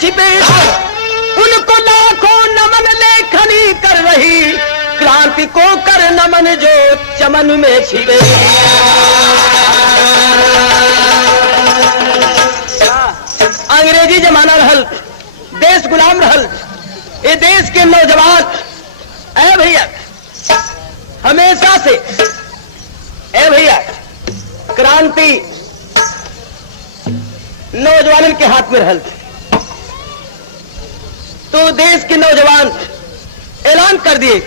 छिपे, उनको लाखों नमन लेखनी कर रही, क्रांति को कर नमन जो चमन में छिपे। अंग्रेजी जमाना रहल, देश गुलाम रहल, ये देश के नौजवान ऐ भैया हमेशा से ऐ भैया क्रांति नौजवानों के हाथ में रहल। तो देश के नौजवान ऐलान कर दिए,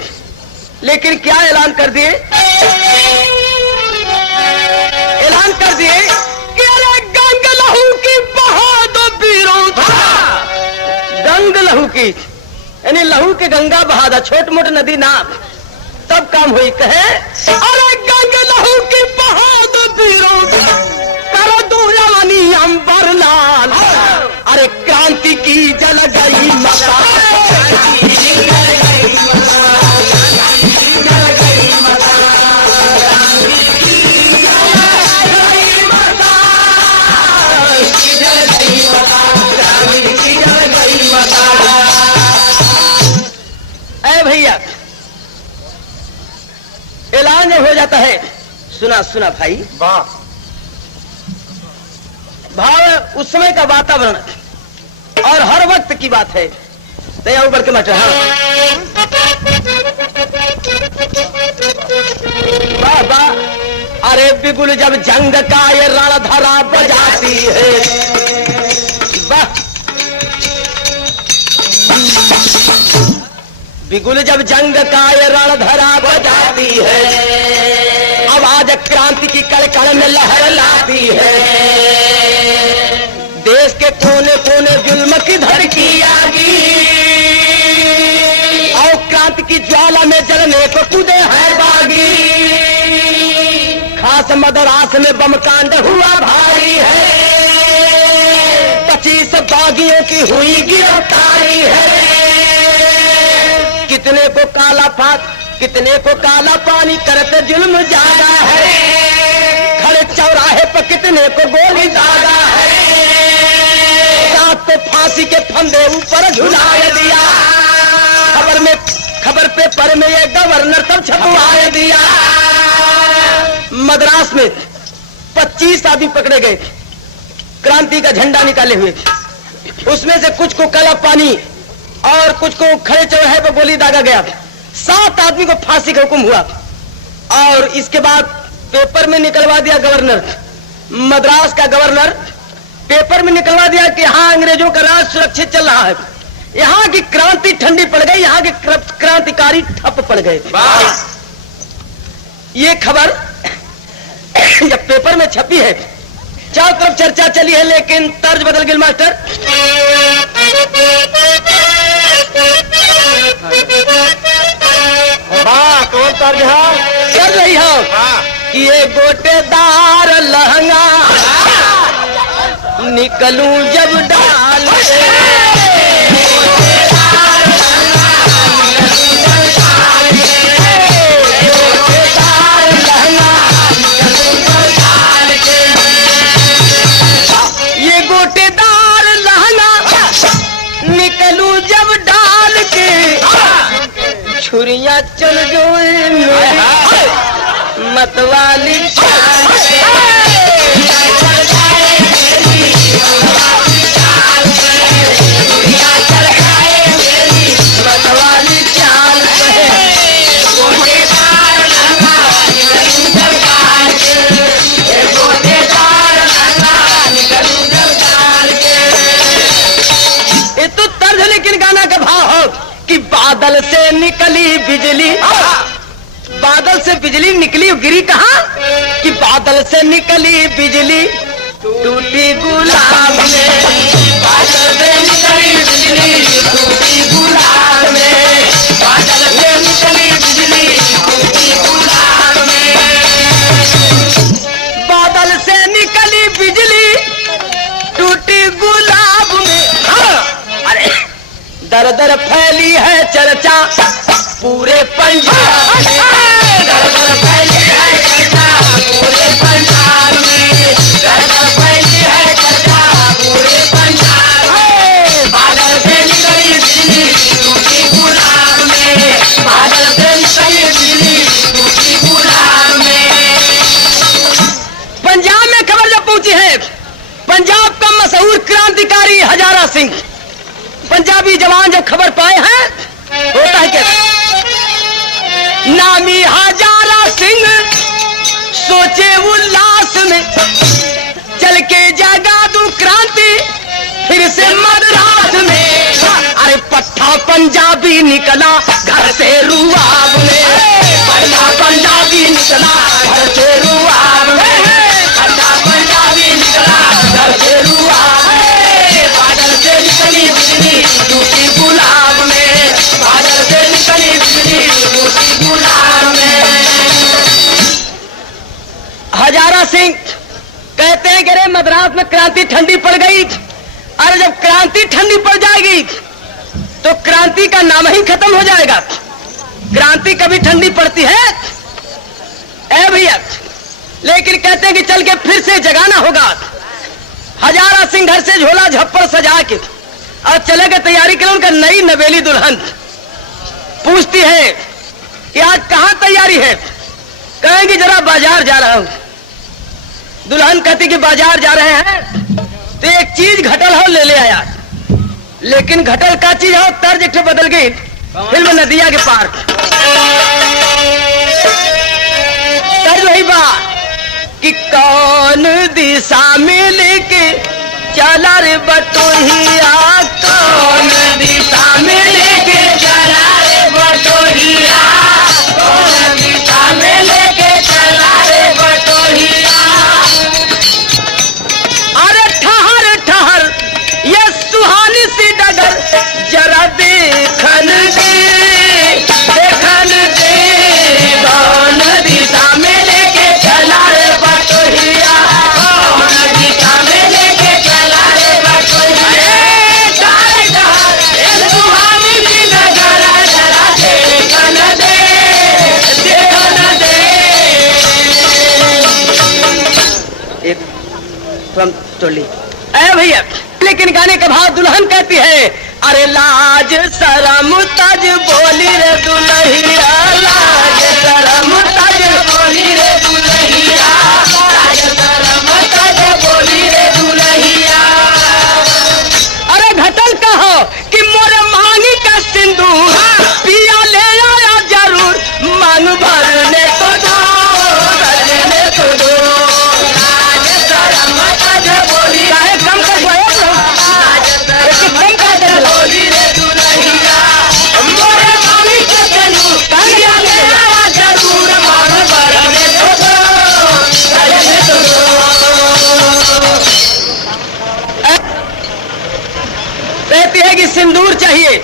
लेकिन क्या ऐलान कर दिए? ऐलान कर दिए कि अरे गंग लहू की बहा दो वीरों, गंग लहू की यानी लहू के गंगा बहा दो, छोट मोट नदी ना, तब काम हुई। कहे अरे गंग लहू की बहा दो वीरों, करो दूरवानी अंबर लाल, अरे क्रांति की जल गई मसा, भैया ऐलान जब हो जाता है, सुना सुना भाई, वाह भाव उस समय का वातावरण और हर वक्त की बात है। दया ऊपर के मट वाह वाह। अरे बिगुल जब जंग का ये रणधरा बजाती है, वाह बिगुल जब जंग का ये रणधरा बजाती है, आवाज क्रांति की कड़कड़ में लहर लाती है। देश के कोने कोने जुल्म की धरती आगी, और क्रांति की ज्वाला में जलने को कूदे हैं बागी। खास मदरास में बम कांड हुआ भारी है, 25 बागियों की हुई गिरफ्तारी है। कितने को काला पानी करते जुल्म ज्यादा है, खड़े चौराहे पर कितने को गोली दागा है। रात तो फांसी के फंदे ऊपर झुला दिया, खबर पेपर में ये गवर्नर तब छपवा दिया। मद्रास में 25 आदमी पकड़े गए, क्रांति का झंडा निकाले हुए। उसमें से कुछ को काला पानी और कुछ को खड़े चौराहे पर गोली दागा गया। 7 आदमी को फांसी का हुक्म हुआ, और इसके बाद पेपर में निकलवा दिया गवर्नर, मद्रास का गवर्नर पेपर में निकलवा दिया कि यहाँ अंग्रेजों का राज सुरक्षित चल रहा है, यहाँ की क्रांति ठंडी पड़ गई, यहाँ के क्रांतिकारी ठप पड़ गए। ये खबर जब पेपर में छपी है, चारों तरफ चर्चा चली है, लेकिन तर्ज बदल गई मास्टर। कौन तर्ज है? चल रही हो कि ये गोटेदार लहंगा निकलूं जब डाल से, ये गोटेदार लहंगा निकलूं जब डाल के, छुरियां चल जो मतवाली चाल से, मतवाली चाल से, ये तो तर्ज, लेकिन गाना का भाव हो कि बादल से निकली बिजली, बादल से बिजली निकली, गिरी कहाँ? कि बादल से निकली बिजली टूटी गुलाब में, बादल से निकली बिजली टूटी गुलाब में, बादल से निकली बिजली टूटी गुलाब में, बादल से निकली बिजली टूटी गुलाब में। अरे दर दर फैली है चर्चा पूरे पंजाब में, दर दर फैली है चर्चा पूरे पंजाब में, दर दर फैली है चर्चा पूरे पंजाब में। पहुंची है पंजाब का मशहूर क्रांतिकारी हजारा सिंह। पंजाबी जवान जब खबर पाए हैं, होता है क्या, नामी हजारा सिंह सोचे उल्लास में, चल के जगा दूं क्रांति फिर से मद्रास में। अरे पट्टा पंजाबी निकला घर से रुआब में, पट्टा पंजाबी निकला घर से रुआब में, पट्टा पंजाबी निकला घर से रुआब में। बादल से निकली बिजली टूटी गुलाब में, बादल से निकली बिजली टूटी गुलाब में। हजारा सिंह कहते हैं कि रे मद्रास में क्रांति ठंडी पड़ गई। अरे जब क्रांति ठंडी पड़ जाएगी तो क्रांति का नाम ही खत्म हो जाएगा। क्रांति कभी ठंडी पड़ती है ए भैया? लेकिन कहते हैं कि चल के फिर से जगाना होगा। हजारा सिंह घर से झोला झप्पर सजा के और चले गए तैयारी के लिए। उनका नई नवेली दुल्हन पूछती है कि आज कहां तैयारी है? कहेंगे जरा बाजार जा रहा हूं। दुल्हन कहती कि बाजार जा रहे हैं तो एक चीज घटल हो ले आया। लेकिन घटल का चीज हो, तर्ज एक बदल गई। फिल्म नदिया के पार तर्ज वही बात कि कौन दिशा में लेके चला रे बटोहिया, कौन दिशा में लेके चला रे बटोहिया, कौन दिशा में लेके चला रे बटोहिया। अरे ठहर ठहर ये सुहानी सी डगर जरा देखन दे, देखन दे, कौन दिशा में लेके चला रे बटोहिया, कौन दिशा में लेके चला रे बटोहिया। ठहर ठहर ये सुहानी सी डगर जरा देखन दे, देखन दे। एक तुम टोली ऐ भैया। लेकिन गाने का भाव दुल्हन कहती है, अरे लाज शरम तज बोली रे दुल्हिया, लाज शरम तज बोली रे दुल्हिया, लाज शरम तज बोली रे दुल्हिया। अरे घटल कहो कि मोर मांगी का सिंदूर पिया ले आया जरूर, मांग भरने तो दो, भरने तो दो। लाज शरम तज बोली काहे कम कर गए बोली रे दुल्हिया, मोर मांगी का सिंदूर पिया ले आया जरूर, मांग भरने तो दो, भरने तो दो। कहती है कि सिंदूर चाहिए,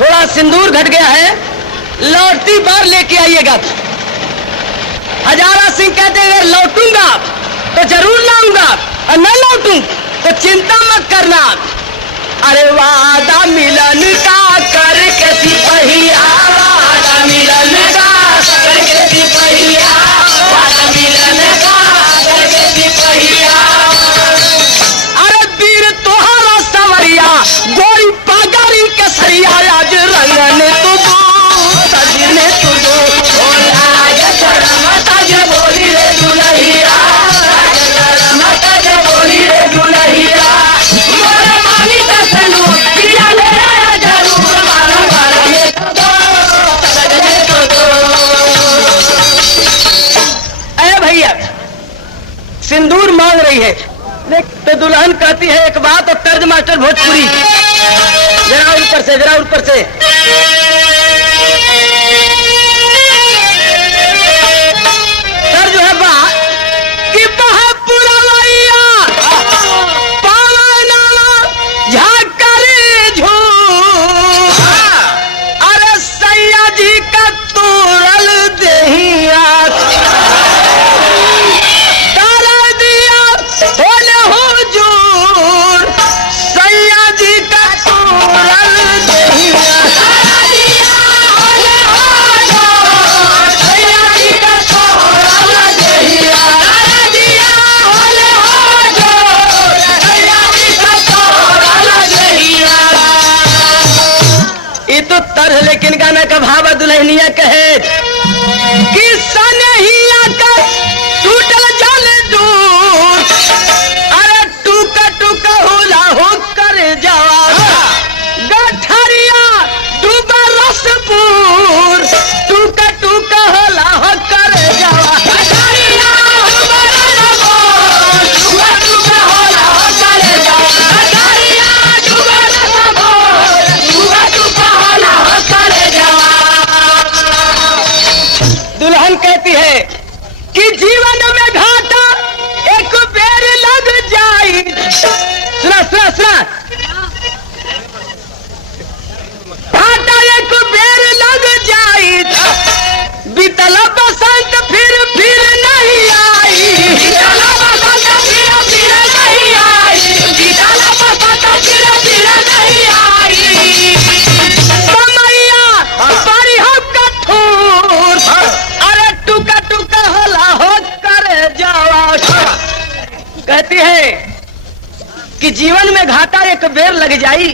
थोड़ा सिंदूर घट गया है, लौटती बार लेके आइएगा। हजारा सिंह कहते हैं लौटूंगा तो जरूर लाऊंगा और न लौटूं तो चिंता मत करना। अरे वादा मिलन का करके सिपहिया, वादा मिलन का करके सिपहिया, वादा मिलन का करके सिपहिया। अरे वीर तोहरा सवरिया गोरी पगारी केसरिया, आज रंगन तू दो, सजने तू दो। लाज शरम तज बोली रे दुल्हिया, लाज शरम तज बोली रे दुल्हिया, मोर मांगी का सिंदूर पिया ले आया जरूर, मांग भरने तो दो, सजने तो दो। ऐ भैया सिंदूर मांग रही है तो दुल्हन कहती है एक बात, और तर्ज मास्टर भोजपुरी जरा ऊपर से, जरा ऊपर से। तर्ज है बात कि पुरवैया पावना झाकरे झूठ, अरे सैया जी का तोरल देहिया, सैया जी का तोरल देहिया। लेकिन गाना का भाव दुल्हनिया कहे कि सनहिया का टूटल जल दूर कहती है कि जीवन में घाटा एक बेर लग जाई,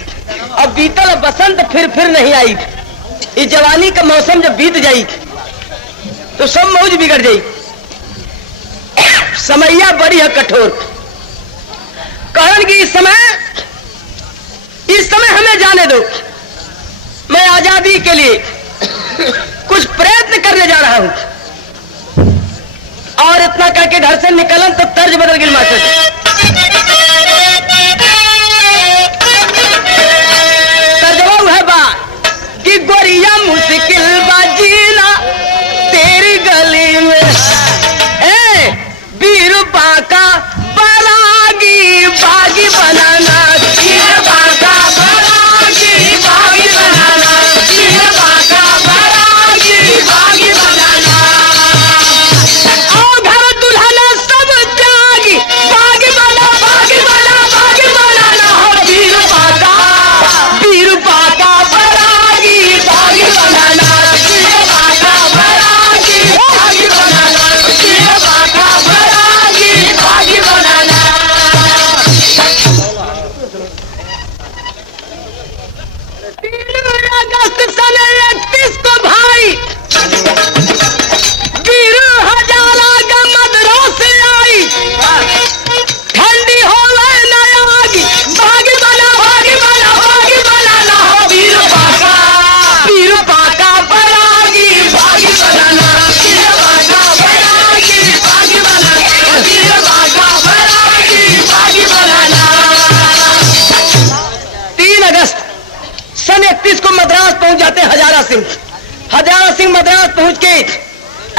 अब बीतल बसंत फिर नहीं आई। इस जवानी का मौसम जब बीत जाई तो सब मौज बिगड़ जाई। समैया बड़ी है कठोर। कारण कि इस समय हमें जाने दो, मैं आजादी के लिए कुछ प्रयत्न करने जा रहा हूं। और इतना करके घर से निकलन तो तर्ज बदल गई मास्टर। तर्जवा है बात कि गोरिया मुश्किल बाजीना तेरी गली में, ए बीर बाका बरागी बागी बनाना, बीर बाका बरागी बागी बनाना, बीर बाका बरागी बागी बनाना। और घर दुल्हना सब जागी बागी बना बागी बना बागी बनाना हो। बीर बाका बरागी बागी बनाना, बीर बाका बरागी बागी बनाना, बीर बाका बरागी बागी बनाना। 3 अगस्त सन 31 को भाई बीर हजारा का मदरों से आई, ठंडी हो गए नया आगी बागी बना बागी बना बागी बनाना हो। बीर बाका बरागी बागी बनाना, बीर बाका बरागी बागी बनाना, बीर बाका बरागी बागी बनाना। 3 अगस्त सन 31 को मद्रास पहुंच जाते हजारा सिंह। हजारा सिंह मद्रास पहुंच के,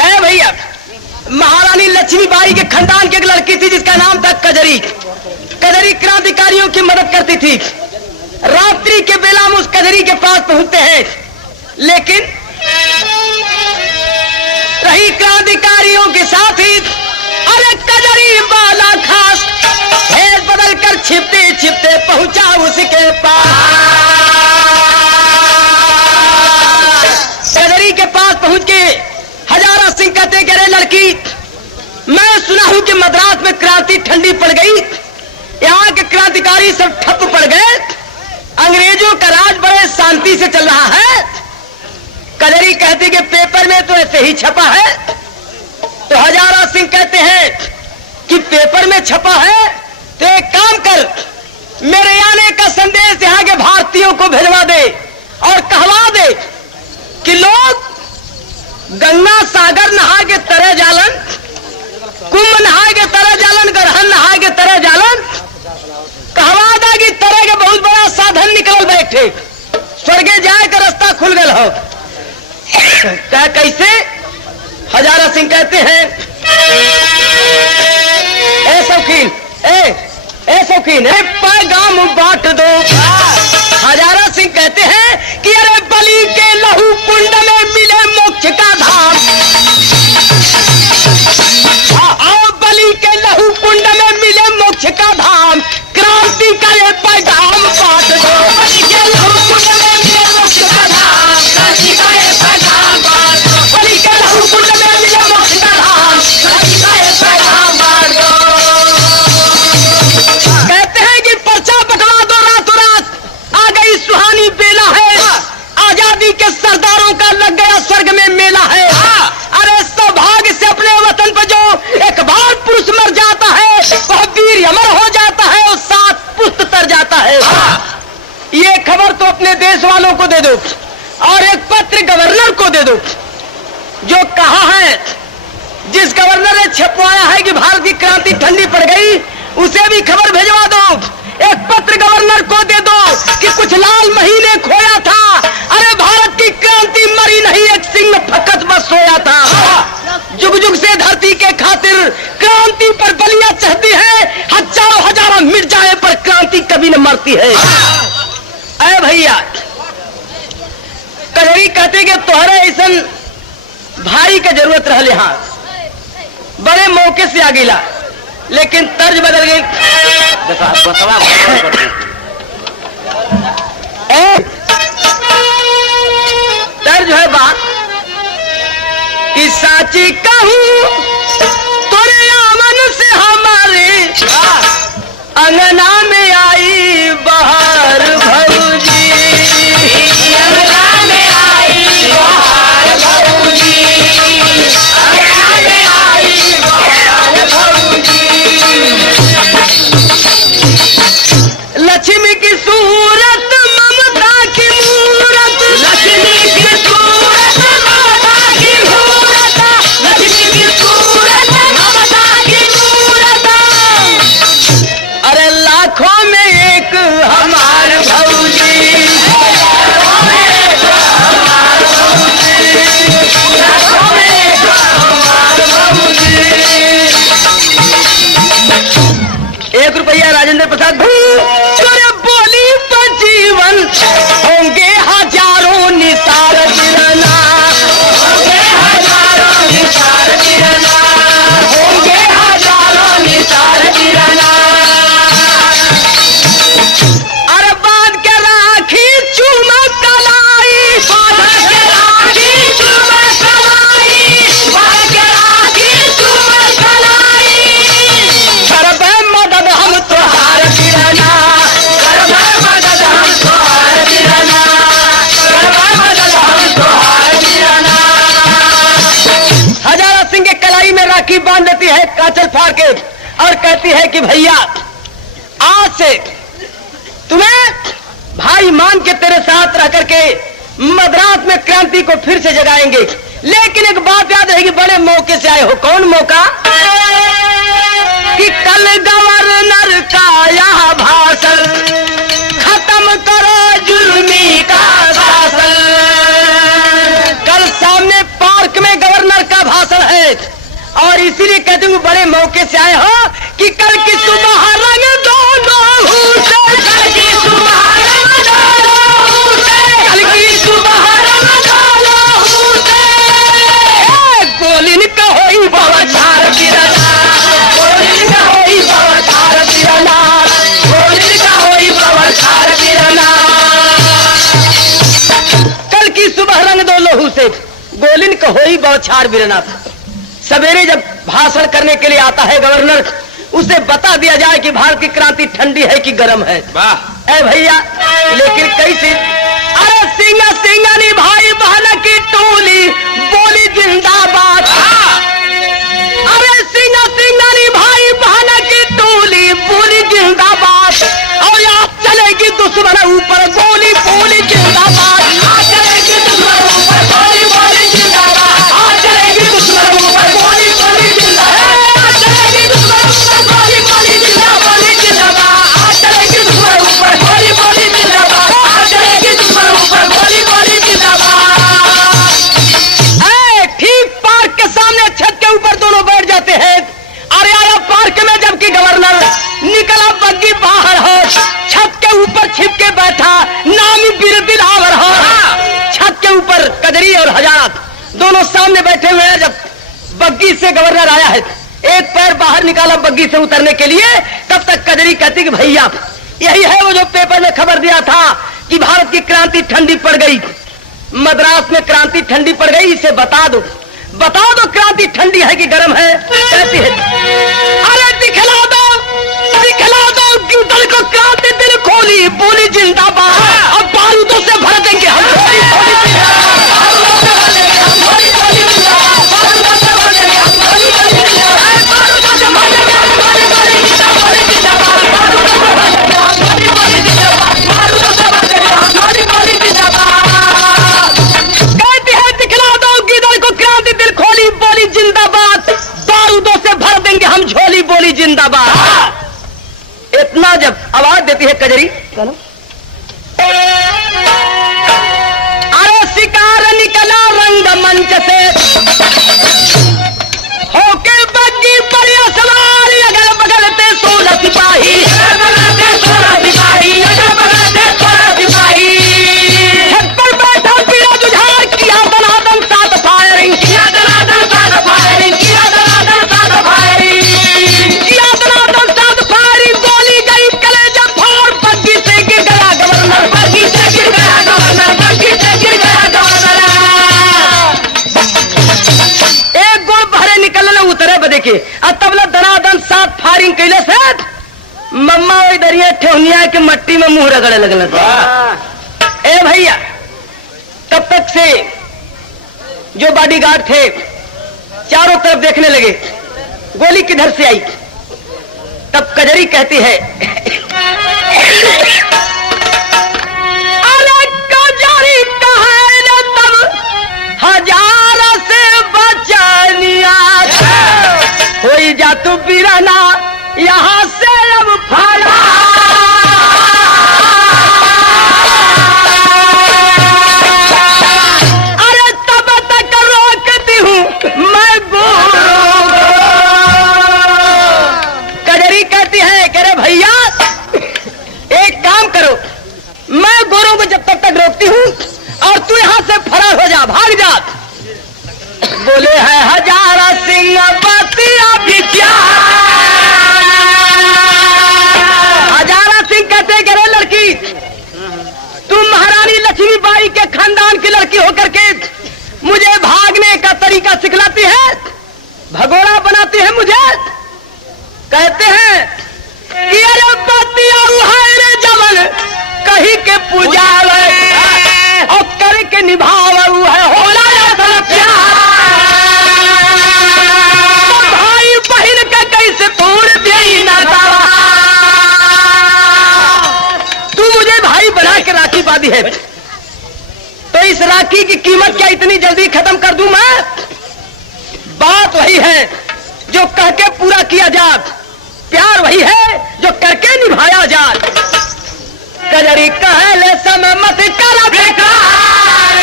ऐ भैया, महारानी लक्ष्मीबाई के खानदान की एक लड़की थी जिसका नाम था कजरी। कजरी क्रांतिकारियों की मदद करती थी। रात्रि के बेला में उस कजरी के पास पहुंचते हैं, लेकिन रही क्रांतिकारियों के साथ ही अरे कजरी वाला खास भेष बदल कर छिपते छिपते पहुंचा उसके पास। कजरी के पास पहुंच के हजारा सिंह कहते कि अरे लड़की, मैं सुना हूं कि मद्रास में क्रांति ठंडी पड़ गई, यहाँ के क्रांतिकारी सब ठप पड़ गए, अंग्रेजों का राज बड़े शांति से चल रहा है। कजरी कहती कि पेपर में तो ऐसे ही छपा है। तो हजारा सिंह कहते हैं कि पेपर में छपा है तो एक काम कर, मेरे आने का संदेश यहाँ के भारतीयों को भिजवा दे और कहवा दे कि लोग गंगा सागर नहा के तरह जालन, कुंभ नहा के तरह जालन, गरहन नहा के तरह जालन। कहवा दा कि तरह के बहुत बड़ा साधन निकल बैठे, स्वर्गे जाए का रास्ता खुल गल हो। क्या कैसे? हजारा सिंह कहते हैं, ए शौकीन, ए शौकीन, पैगाम बांट दो। हजारा सिंह कहते हैं कि अरे बलि के लहू कुंड में मिले मोक्ष का धाम, आओ बलि के लहू कुंड में मिले मोक्ष का धाम, क्रांति का ये पैगाम बांट दो। बलि के लहू कुंड में मिले मोक्ष का धाम, क्रांति का ये पैगाम बांट दो। बलि के लहू कुंड में मिले मोक्ष का धाम, क्रांति का ये पैगाम बांट दो। कहते हैं कि पर्चा बटवा दो रातों रात, आ गई सुहानी बेला है, आजादी के सरदारों का लग गया स्वर्ग में मेला है। अरे सौभाग्य से अपने वतन पर जो एक बार पुरुष मर जाता है वह वीर अमर हो जाता है और 7 पुष्ट तर जाता है। ये खबर तो अपने देश वालों को दे दो और एक पत्र गवर्नर को दे दो, जो कहा है, जिस गवर्नर ने छपवाया है कि भारत की क्रांति ठंडी पड़ गई, उसे भी खबर भेजवा दो। एक पत्र गवर्नर को दे दो कि कुछ लाल महीने खोया था, अरे भारत की क्रांति मरी नहीं, एक सिंह फकत बस सोया था। जुग जुग से धरती के खातिर क्रांति पर बलियां चढ़ती है, हजारों हजारों मिट जाए पर क्रांति कभी न मरती है। अरे भैया, कजरी कहते कि तोहरे ऐसा भाई का जरूरत रहा, यहाँ बड़े मौके से आ गिला, लेकिन तर्ज बदल गई। तर्ज है बात कि साची कहूं तोरे आमन से हमारे अंगना में आई बहार भौजी, अंगना में आई बहार भौजी, अंगना में आई बहार भौजी। लक्ष्मी की सूरत ममता की मूरत, लक्ष्मी की सूरत ममता की मूरत, लक्ष्मी की सूरत ममता की मूरत। अरे लाखों में एक हमार भौजी, ₹1 राजेंद्र प्रसाद अरे बोली पर जीवन होंगे हजारों निसार गिरना, होंगे हजारों निसार गिरना, होंगे हजारों निसार गिरना। अरे बांध के राखी चुमक कलाई, बांध के राखी चुमक कलाई, बांध के राखी चुमक कलाई। करबे मदद हम तोहार गिरना, करबे मदद हम तोहार गिरना, करबे मदद हम तोहार गिरना। हजारा सिंह के कलाई में राखी बांध देती है काचल फाड़ के और कहती है कि भैया आज से तुम्हें भाई मान के तेरे साथ रह करके मद्रास में क्रांति को फिर से जगाएंगे। लेकिन एक बात याद रहेगी, बड़े मौके से आए हो। कौन मौका? कि कल गवर्नर का यह भाषण खत्म करो जुल्मी का शासन। कल सामने पार्क में गवर्नर का भाषण है और इसीलिए कहते हुए बड़े मौके से आए हो कि कल की सुबह रंग दो लोहू से, कल की सुबह रंग दो लोहू से, कल की सुबह रंग दो लोहू से। गोलिन का होई बवछार गिरना, गोलिन का होई बवछार गिरना, गोलिन का होई बवछार गिरना। कल की सुबह रंग दो लोहू से, गोलिन का होई बौछार बिरना। सवेरे जब भाषण करने के लिए आता है गवर्नर, उसे बता दिया जाए कि भारत की क्रांति ठंडी है कि गर्म है। वाह ए भैया, लेकिन कैसे? अरे सिंगा सिंगानी भाई बहन की टोली बोली जिंदाबाद। अरे सिंगा सिंगानी भाई बहन की टोली बोली जिंदाबाद। और यहाँ चलेगी दुश्मन ऊपर गोली बोली जिंदाबाद। आज चलेगी दुश्मन ऊपर गोली गोली जिंदाबाद, आज चलेगी दुश्मन ऊपर गोली गोली जिंदाबाद, आज चलेगी दुश्मन ऊपर गोली गोली जिंदाबाद, आज चलेगी दुश्मन ऊपर गोली गोली जिंदाबाद, आज चलेगी दुश्मन ऊपर गोली गोली जिंदाबाद। ठीक पार्क के सामने छत के ऊपर दोनों बैठ जाते हैं। अरे आया पार्क में, जबकि गवर्नर निकला बग्गी बाहर हो, छत के ऊपर छिप के बैठा नामी बीर दिलावर हो। छत के ऊपर कजरी और हजारा दोनों सामने बैठे हुए हैं। जब बग्गी से गवर्नर आया है, एक पैर बाहर निकाला बग्गी से उतरने के लिए, तब तक कजरी कहती कि भैया यही है वो जो पेपर में खबर दिया था कि भारत की क्रांति ठंडी पड़ गई, मद्रास में क्रांति ठंडी पड़ गई। इसे बता दो क्रांति ठंडी है कि गर्म है? कहती है अरे दिखला दो क्यों दल को क्रांति दिल खोली बोली जिंदाबाद। अब बारूदों से भर देंगे हम गोली गोली जिंदाबाद। इतना जब आवाज देती है कजरी, अरे शिकार निकला रंग मंच से, होके बग्गी पर सवार, अगल बगल ते 16 सिपाही, छत पर बैठा पीला जुझार, किया दनादन साथ फायरिंग, किया दनादन साथ फायरिंग, गोली गई कलेजा फाड़, बग्गी से गिर गया गवर्नर, बग्गी से गिर गया गवर्नर, बग्गी से गिर गया गवर्नर। एक मम्मा वही दरिया ठेहुनिया के मट्टी में मुंह रगड़े लगल। ए भैया, तब तक से जो बॉडीगार्ड थे चारों तरफ देखने लगे गोली किधर से आई। तब कजरी कहती है, अरे कजरी कहे न तब हजार से बचनिया हो जा तू बिराना यहाँ से अब फाड़ा। अरे तब तक रोकती हूँ मैं गोरों। कजरी कहती है कि अरे भैया एक काम करो, मैं गोरों को जब तक रोकती हूँ और तू यहाँ से फरार हो जा, भाग जा। बोले है हजारा सिंह बतिया भी क्या। हजारा सिंह कहते कि अरे लड़की, तुम महारानी लक्ष्मीबाई के खानदान की लड़की होकर के मुझे भागने का तरीका सिखलाती है, भगोड़ा बनाती है मुझे। कहते हैं कि अरे बतिया रे जमन कहीं के पूजा और करके निभाव है होला भाई बहन का कैसे तोड़ दे ना। तू मुझे भाई बना के राखी बांधी है, तो इस राखी की कीमत क्या इतनी जल्दी खत्म कर दूं मैं? बात वही है जो कह के पूरा किया जाए, प्यार वही है जो करके निभाया जाए। कजरी कहले समय मत कर बेकार,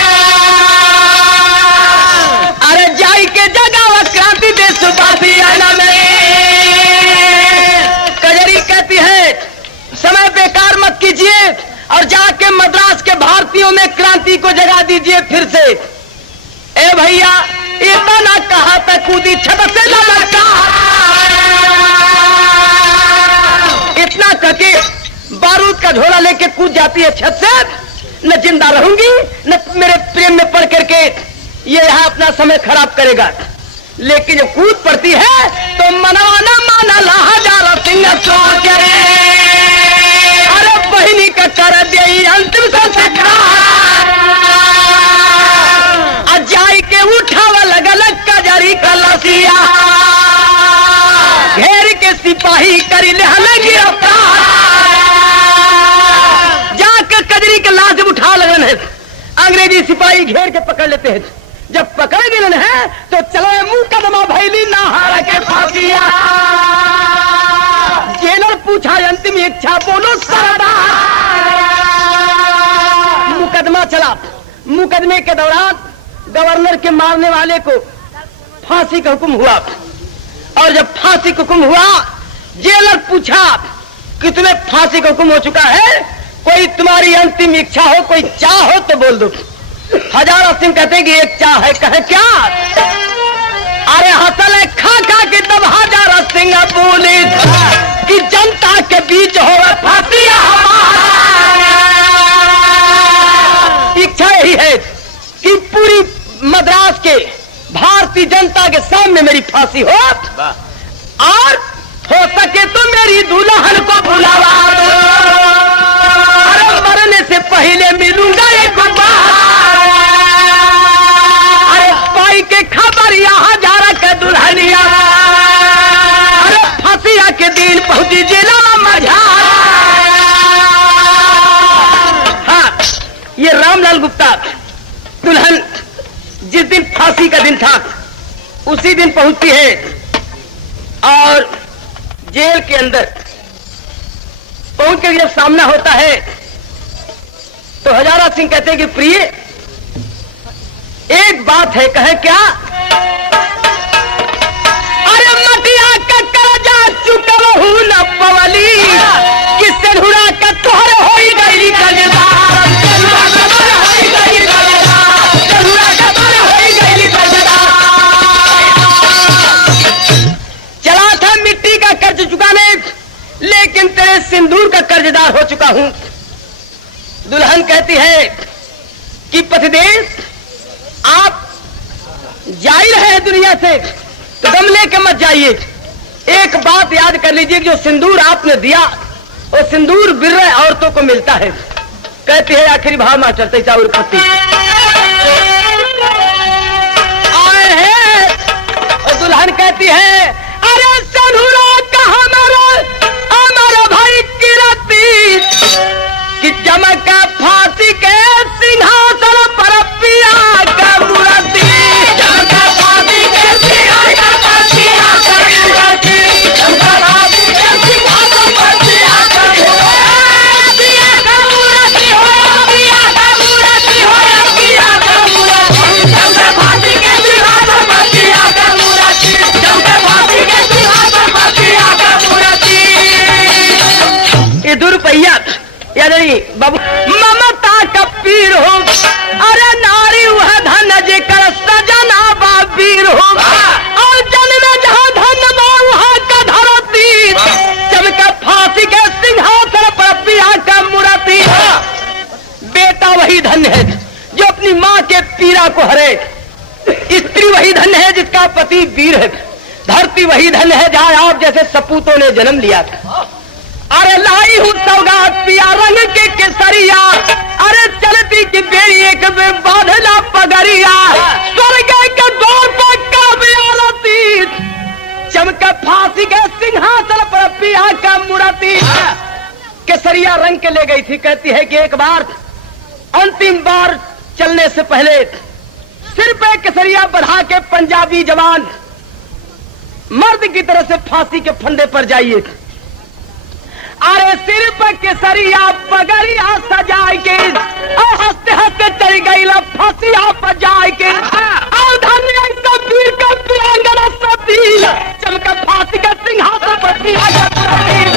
अरे जाई के जगह क्रांति देश बातियाना में। कजरी कहती है समय बेकार मत कीजिए और जाके मद्रास के भारतीयों में क्रांति को जगा दीजिए फिर से। ए भैया, इतना कहा था कूदी छत से ललका। इतना करके बारूद का झोला लेके कूद जाती है छत से। न जिंदा रहूंगी न मेरे प्रेम में पड़ करके ये यहाँ अपना समय खराब करेगा। लेकिन जब कूद पड़ती है तो मनवाना माना हजारा सिंह सोच रे। अरे बहिनी का कर दे अंतिम संस्कार, अजाई के उठावा लगल कजरी कलसिया। घेर के सिपाही करी ले गिरफ्तार, जाकर कजरी के लाश उठा लगन है। अंग्रेजी सिपाही घेर के पकड़ लेते हैं। जब पकड़ गए हैं तो चलो मुकदमा भैली नाहार के फांसिया। जेलर पूछा अंतिम इच्छा बोलो सरदार। मुकदमा चला। मुकदमे के दौरान गवर्नर के मारने वाले को फांसी का हुक्म हुआ, और जब फांसी का हुक्म हुआ जेलर पूछा कि तुम्हें फांसी का हुक्म हो चुका है, कोई तुम्हारी अंतिम इच्छा हो, कोई चाह हो तो बोल दो। हजारा सिंह कहते कि एक चाह है। कहे क्या? अरे हसल है खा खा के तब हजारा सिंह बोले कि जनता के बीच हो फांसी। इच्छा यही है कि पूरी मद्रास के भारतीय जनता के सामने मेरी फांसी हो, और हो सके तो मेरी दुल्हन को बुलावा दो। अरे मरने से पहले मिलूंगा एक बार। अरे पाई के खबर यहाँ हजारा के दुल्हनिया। अरे फांसिया के दिन पहुंची जिला मझा। हाँ, ये रामलाल गुप्ता दुल्हन जिस दिन फांसी का दिन था उसी दिन पहुंचती है, और जेल के अंदर पहुंच कर जब सामना होता है तो हजारा सिंह कहते हैं कि प्रिय एक बात है। कहे क्या? अरे मटिया का करजा चुकल हूं न पवली, किससे ढूंढा का तोहरे हो गई कर्जदार। चला था मिट्टी का कर्ज चुकाने, लेकिन तेरे सिंदूर का कर्जदार हो चुका हूं। दुल्हन कहती है कि पतिदेव आप जा ही रहे हैं दुनिया से, तो गम लेके मत जाइए। एक बात याद कर लीजिए, जो सिंदूर आपने दिया वो सिंदूर बिर्रे औरतों को मिलता है। कहती है आखिरी भाव मास्टर तैसा उर्पत्ति आए हैं और दुल्हन कहती है अरे सनुरा कहा हमारा भाई किरती कि चमका फांसी के सिंहासन पर पिया का मूर्ति चमका फांसी के सिंहासन पर पिया का मूर्ति चमका फांसी के सिंहासन पर पिया का मूर्ति हो पिया का मूर्ति हो पिया का मूर्ति चमका फांसी के सिंहासन पर पिया का मूर्ति चमका फांसी के सिंहासन पर पिया का मूर्ति। ये दुरुपैया या नहीं बाबू ममता का पीर हो, अरे नारी वह धन जेकर सजना बाबीर हो और जन्म जहाँ धन वहाँ का धरती चमका फांसी के सिंहासन पर पिया का मूर्ति। बेटा वही धन है जो अपनी माँ के पीड़ा को हरे, स्त्री वही धन है जिसका पति वीर है, धरती वही धन है जहाँ आप जैसे सपूतों ने जन्म लिया था। अरे लाई हूँ सौगात पिया रंग के केसरिया, अरे चलती की बेड़ी एक में बांधला पगड़िया स्वर्ग के द्वार पर काबियालती चमका फांसी के सिंहासन पर पिया का मूर्ति। केसरिया रंग के ले गई थी। कहती है कि एक बार अंतिम बार चलने से पहले सिर पे केसरिया बढ़ा के पंजाबी जवान मर्द की तरह से फांसी के फंदे पर जाइए। अरे सिर पर केसरिया पगड़िया सजाए के और हंसते हंसते चल गई ला फांसिया पर जाए के और धन्य वीर का प्रियंगना सती चमका फांसी के सिंहासन पर पिया का मूर्ति।